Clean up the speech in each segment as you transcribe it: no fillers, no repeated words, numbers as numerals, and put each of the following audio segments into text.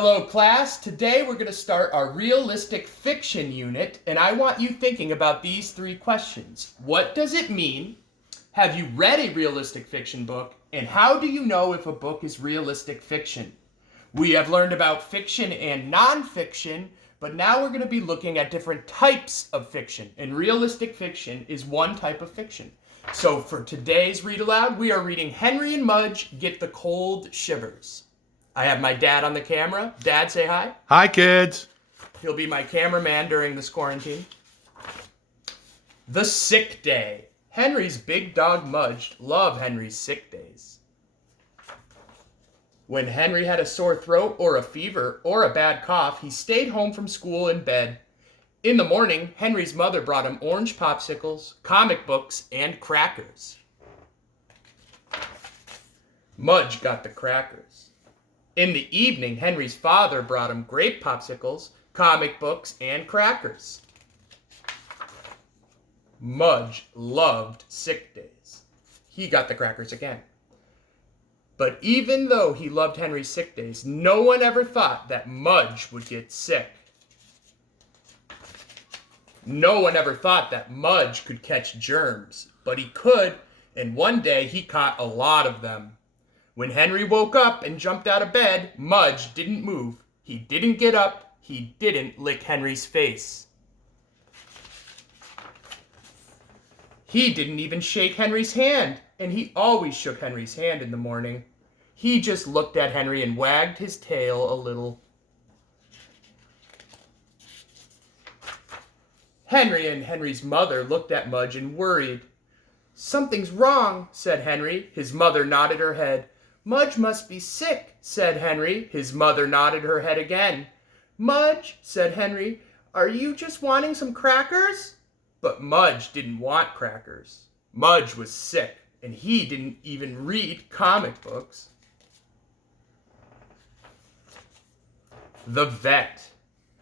Hello class, today we're going to start our realistic fiction unit and I want you thinking about these three questions. What does it mean? Have you read a realistic fiction book? And how do you know if a book is realistic fiction? We have learned about fiction and non-fiction, but now we're going to be looking at different types of fiction, and realistic fiction is one type of fiction. So for today's read aloud, we are reading Henry and Mudge Get the Cold Shivers. I have my dad on the camera. Dad, say hi. Hi, kids. He'll be my cameraman during this quarantine. The Sick Day. Henry's big dog Mudge loved Henry's sick days. When Henry had a sore throat or a fever or a bad cough, he stayed home from school in bed. In the morning, Henry's mother brought him orange popsicles, comic books, and crackers. Mudge got the crackers. In the evening, Henry's father brought him grape popsicles, comic books, and crackers. Mudge loved sick days. He got the crackers again. But even though he loved Henry's sick days, no one ever thought that Mudge would get sick. No one ever thought that Mudge could catch germs, but he could, and one day he caught a lot of them. When Henry woke up and jumped out of bed, Mudge didn't move. He didn't get up. He didn't lick Henry's face. He didn't even shake Henry's hand, and he always shook Henry's hand in the morning. He just looked at Henry and wagged his tail a little. Henry and Henry's mother looked at Mudge and worried. "Something's wrong," said Henry. His mother nodded her head. "Mudge must be sick," said Henry. His mother nodded her head again. "Mudge," said Henry, "are you just wanting some crackers?" But Mudge didn't want crackers. Mudge was sick, and he didn't even read comic books. The vet.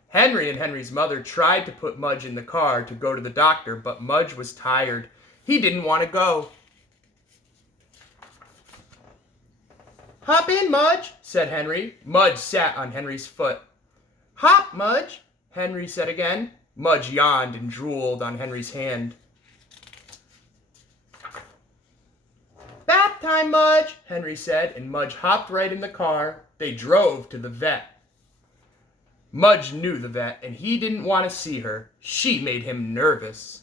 Henry and Henry's mother tried to put Mudge in the car to go to the doctor, but Mudge was tired. He didn't want to go. "Hop in, Mudge," said Henry. Mudge sat on Henry's foot. "Hop, Mudge," Henry said again. Mudge yawned and drooled on Henry's hand. "Bath time, Mudge," Henry said, and Mudge hopped right in the car. They drove to the vet. Mudge knew the vet, and he didn't want to see her. She made him nervous.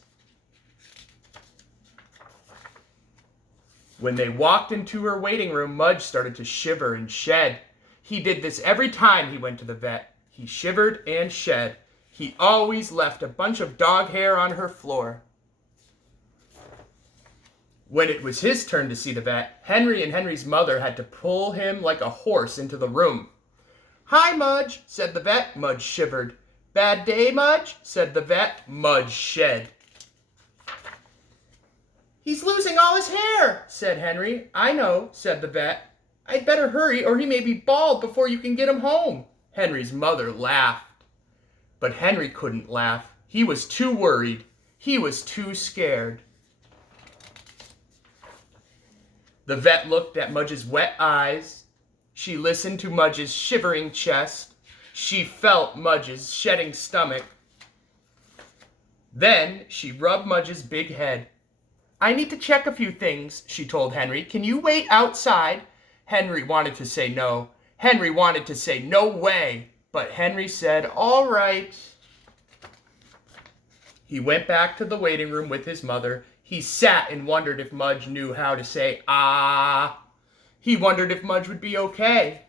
When they walked into her waiting room, Mudge started to shiver and shed. He did this every time he went to the vet. He shivered and shed. He always left a bunch of dog hair on her floor. When it was his turn to see the vet, Henry and Henry's mother had to pull him like a horse into the room. "Hi, Mudge," said the vet. Mudge shivered. "Bad day, Mudge?" said the vet. Mudge shed. "He's losing all his hair," said Henry. "I know," said the vet. "I'd better hurry or he may be bald before you can get him home." Henry's mother laughed. But Henry couldn't laugh. He was too worried. He was too scared. The vet looked at Mudge's wet eyes. She listened to Mudge's shivering chest. She felt Mudge's shedding stomach. Then she rubbed Mudge's big head. "I need to check a few things," she told Henry. "Can you wait outside?" Henry wanted to say no. Henry wanted to say no way. But Henry said, "All right." He went back to the waiting room with his mother. He sat and wondered if Mudge knew how to say ah. He wondered if Mudge would be okay.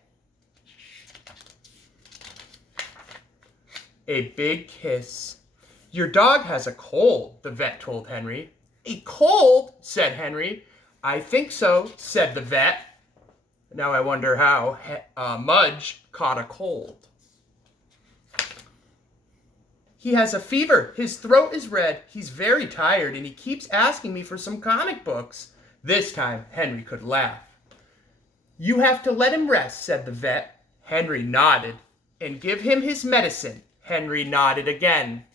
A big kiss. "Your dog has a cold," the vet told Henry. "A cold?" said Henry. "I think so," said the vet. Now I wonder how Mudge caught a cold. "He has a fever. His throat is red. He's very tired, and he keeps asking me for some comic books." This time, Henry could laugh. "You have to let him rest," said the vet. Henry nodded. "And give him his medicine." Henry nodded again.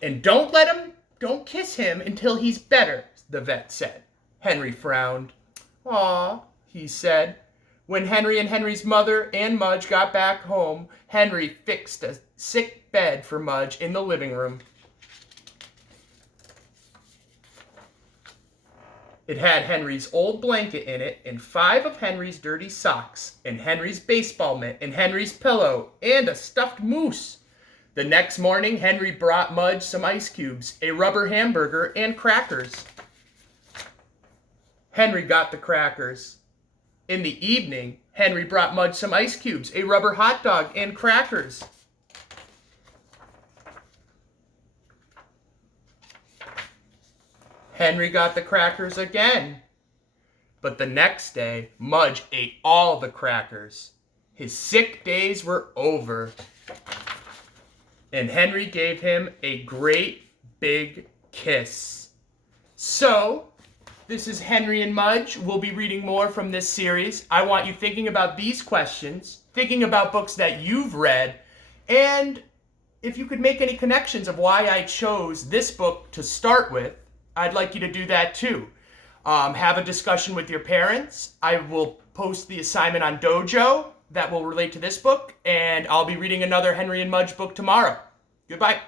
"And don't kiss him until he's better," the vet said. Henry frowned. "Aw," he said. When Henry and Henry's mother and Mudge got back home, Henry fixed a sick bed for Mudge in the living room. It had Henry's old blanket in it, and 5 of Henry's dirty socks, and Henry's baseball mitt, and Henry's pillow, and a stuffed moose. The next morning, Henry brought Mudge some ice cubes, a rubber hamburger, and crackers. Henry got the crackers. In the evening, Henry brought Mudge some ice cubes, a rubber hot dog, and crackers. Henry got the crackers again. But the next day, Mudge ate all the crackers. His sick days were over. And Henry gave him a great big kiss. So, this is Henry and Mudge. We'll be reading more from this series. I want you thinking about these questions, thinking about books that you've read, and if you could make any connections of why I chose this book to start with, I'd like you to do that too. Have a discussion with your parents. I will post the assignment on Dojo that will relate to this book, and I'll be reading another Henry and Mudge book tomorrow. Goodbye.